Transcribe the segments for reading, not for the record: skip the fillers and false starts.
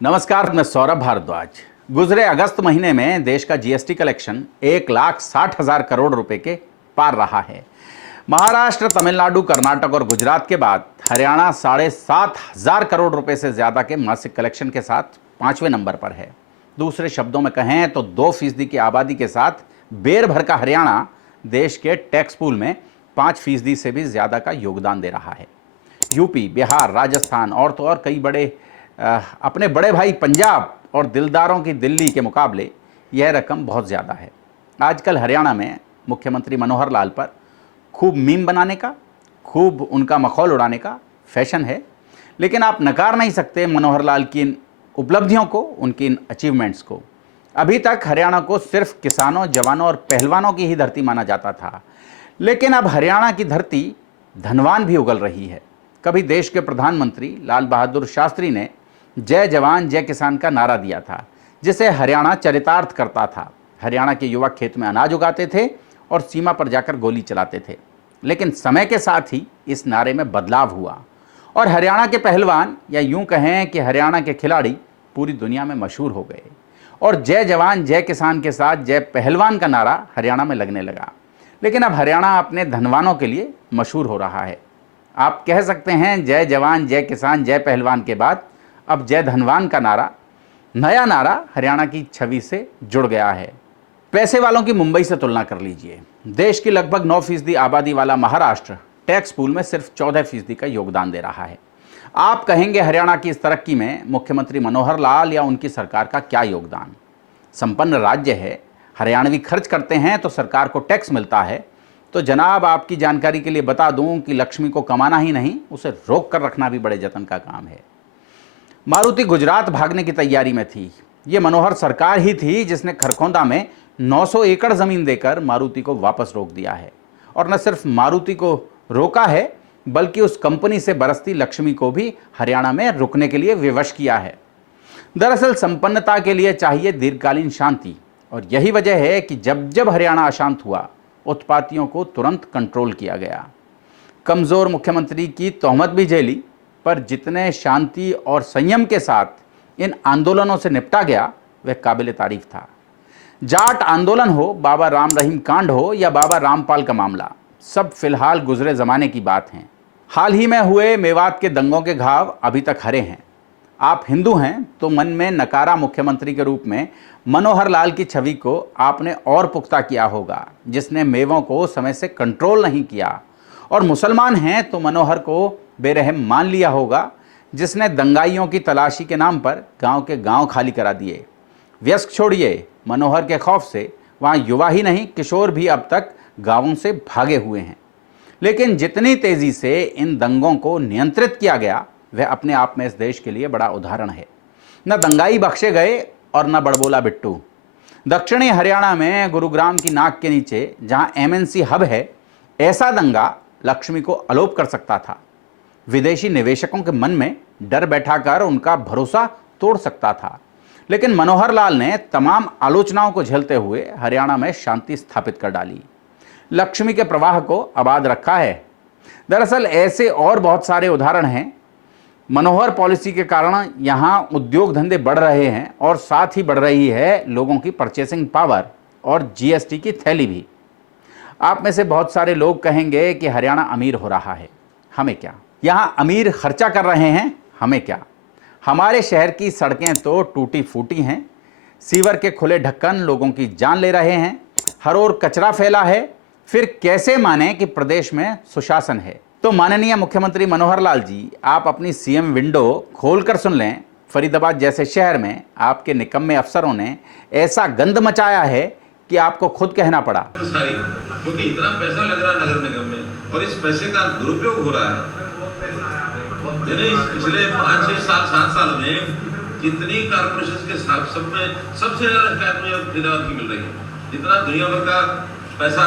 नमस्कार, मैं सौरभ भारद्वाज। गुजरे अगस्त महीने में देश का जीएसटी कलेक्शन 1,60,000 करोड़ रुपए के पार रहा है। महाराष्ट्र, तमिलनाडु, कर्नाटक और गुजरात के बाद हरियाणा 7,500 करोड़ रुपए से ज्यादा के मासिक कलेक्शन के साथ 5वें नंबर पर है। दूसरे शब्दों में कहें तो 2% की आबादी के साथ बेर भर का हरियाणा देश के टैक्स पूल में 5% से भी ज्यादा का योगदान दे रहा है। यूपी, बिहार, राजस्थान और तो और कई अपने बड़े भाई पंजाब और दिलदारों की दिल्ली के मुकाबले यह रकम बहुत ज़्यादा है। आजकल हरियाणा में मुख्यमंत्री मनोहर लाल पर खूब मीम बनाने का, खूब उनका मखौल उड़ाने का फैशन है, लेकिन आप नकार नहीं सकते मनोहर लाल की इन उपलब्धियों को, उनकी इन अचीवमेंट्स को। अभी तक हरियाणा को सिर्फ किसानों, जवानों और पहलवानों की ही धरती माना जाता था, लेकिन अब हरियाणा की धरती धनवान भी उगल रही है। कभी देश के प्रधानमंत्री लाल बहादुर शास्त्री ने जय जवान जय किसान का नारा दिया था, जिसे हरियाणा चरितार्थ करता था। हरियाणा के युवक खेत में अनाज उगाते थे और सीमा पर जाकर गोली चलाते थे। लेकिन समय के साथ ही इस नारे में बदलाव हुआ और हरियाणा के पहलवान, या यूं कहें कि हरियाणा के खिलाड़ी, पूरी दुनिया में मशहूर हो गए और जय जवान जय किसान के साथ जय पहलवान का नारा हरियाणा में लगने लगा। लेकिन अब हरियाणा अपने धनवानों के लिए मशहूर हो रहा है। आप कह सकते हैं जय जवान जय किसान जय पहलवान के बाद अब जय धनवान का नारा, नया नारा हरियाणा की छवि से जुड़ गया है। पैसे वालों की मुंबई से तुलना कर लीजिए। देश की लगभग 9% आबादी वाला महाराष्ट्र टैक्स पूल में सिर्फ 14% का योगदान दे रहा है। आप कहेंगे हरियाणा की इस तरक्की में मुख्यमंत्री मनोहर लाल या उनकी सरकार का क्या योगदान? संपन्न राज्य है, हरियाणवी खर्च करते हैं तो सरकार को टैक्स मिलता है। तो जनाब, आपकी जानकारी के लिए बता दूं कि लक्ष्मी को कमाना ही नहीं, उसे रोक कर रखना भी बड़े जतन का काम है। मारुति गुजरात भागने की तैयारी में थी। ये मनोहर सरकार ही थी जिसने खरखोंदा में 900 एकड़ जमीन देकर मारुति को वापस रोक दिया है। और न सिर्फ मारुति को रोका है, बल्कि उस कंपनी से बरसती लक्ष्मी को भी हरियाणा में रुकने के लिए विवश किया है। दरअसल संपन्नता के लिए चाहिए दीर्घकालीन शांति, और यही वजह है कि जब जब हरियाणा अशांत हुआ, उत्पातियों को तुरंत कंट्रोल किया गया। कमजोर मुख्यमंत्री की तोहमत भी झेली, पर जितने शांति और संयम के साथ इन आंदोलनों से निपटा गया, वह काबिल तारीफ था। जाट आंदोलन हो, बाबा राम रहीम कांड हो या बाबा रामपाल का मामला, सब फिलहाल गुजरे जमाने की बात हैं। हाल ही में हुए मेवात के दंगों के घाव अभी तक हरे हैं। आप हिंदू हैं तो मन में नकारा मुख्यमंत्री के रूप में मनोहर लाल की छवि को आपने और पुख्ता किया होगा, जिसने मेवों को समय से कंट्रोल नहीं किया। और मुसलमान हैं तो मनोहर को बेरहम मान लिया होगा, जिसने दंगाइयों की तलाशी के नाम पर गांव के गांव खाली करा दिए। व्यस्क छोड़िए, मनोहर के खौफ से वहां युवा ही नहीं, किशोर भी अब तक गांवों से भागे हुए हैं। लेकिन जितनी तेजी से इन दंगों को नियंत्रित किया गया, वह अपने आप में इस देश के लिए बड़ा उदाहरण है। न दंगाई बख्शे गए और न बड़बोला बिट्टू। दक्षिणी हरियाणा में गुरुग्राम की नाक के नीचे जहां एमएनसी हब है, ऐसा दंगा लक्ष्मी को अलोप कर सकता था। विदेशी निवेशकों के मन में डर बैठाकर उनका भरोसा तोड़ सकता था। लेकिन मनोहर लाल ने तमाम आलोचनाओं को झेलते हुए हरियाणा में शांति स्थापित कर डाली, लक्ष्मी के प्रवाह को आबाद रखा है। दरअसल ऐसे और बहुत सारे उदाहरण हैं। मनोहर पॉलिसी के कारण यहाँ उद्योग धंधे बढ़ रहे हैं और साथ ही बढ़ रही है लोगों की परचेसिंग पावर और जीएसटी की थैली भी। आप में से बहुत सारे लोग कहेंगे कि हरियाणा अमीर हो रहा है, हमें क्या? यहाँ अमीर खर्चा कर रहे हैं, हमें क्या? हमारे शहर की सड़कें तो टूटी फूटी हैं, सीवर के खुले ढक्कन लोगों की जान ले रहे हैं, हर ओर कचरा फैला है। फिर कैसे माने कि प्रदेश में सुशासन है? तो माननीय मुख्यमंत्री मनोहर लाल जी, आप अपनी सीएम विंडो खोलकर सुन लें। फरीदाबाद जैसे शहर में आपके निकम्मे अफसरों ने ऐसा गंद मचाया है कि आपको खुद कहना पड़ा। क्योंकि इतना पैसा लग रहा है नगर निगम में और इस पैसे का दुरुपयोग हो रहा है। पिछले 5-6 साल 7 साल में कितनी कारपोरेशन के सब में सबसे ज्यादा शिकायत में फरीदाबाद की मिल रही है। जितना दुनिया भर का पैसा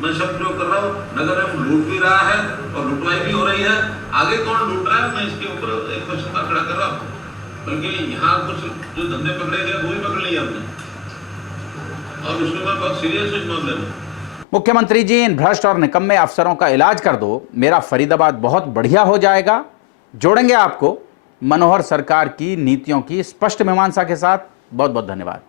मैं शब्द प्रयोग कर रहा हूँ, नगर में लूट भी रहा है और लुटवाई भी हो रही है। आगे कौन लूट रहा है, मैं इसके ऊपर एक क्वेश्चन मार्क खड़ा कर रहा हूँ। बल्कि यहाँ कुछ जो धंधे पकड़े गए वो भी पकड़ लिए हमने, और उसमें मैं बहुत सीरियस हूँ इस मामले में। मुख्यमंत्री जी, इन भ्रष्ट और निकम्मे अफसरों का इलाज कर दो, मेरा फरीदाबाद बहुत बढ़िया हो जाएगा। जोड़ेंगे आपको मनोहर सरकार की नीतियों की स्पष्ट मीमांसा के साथ। बहुत बहुत धन्यवाद।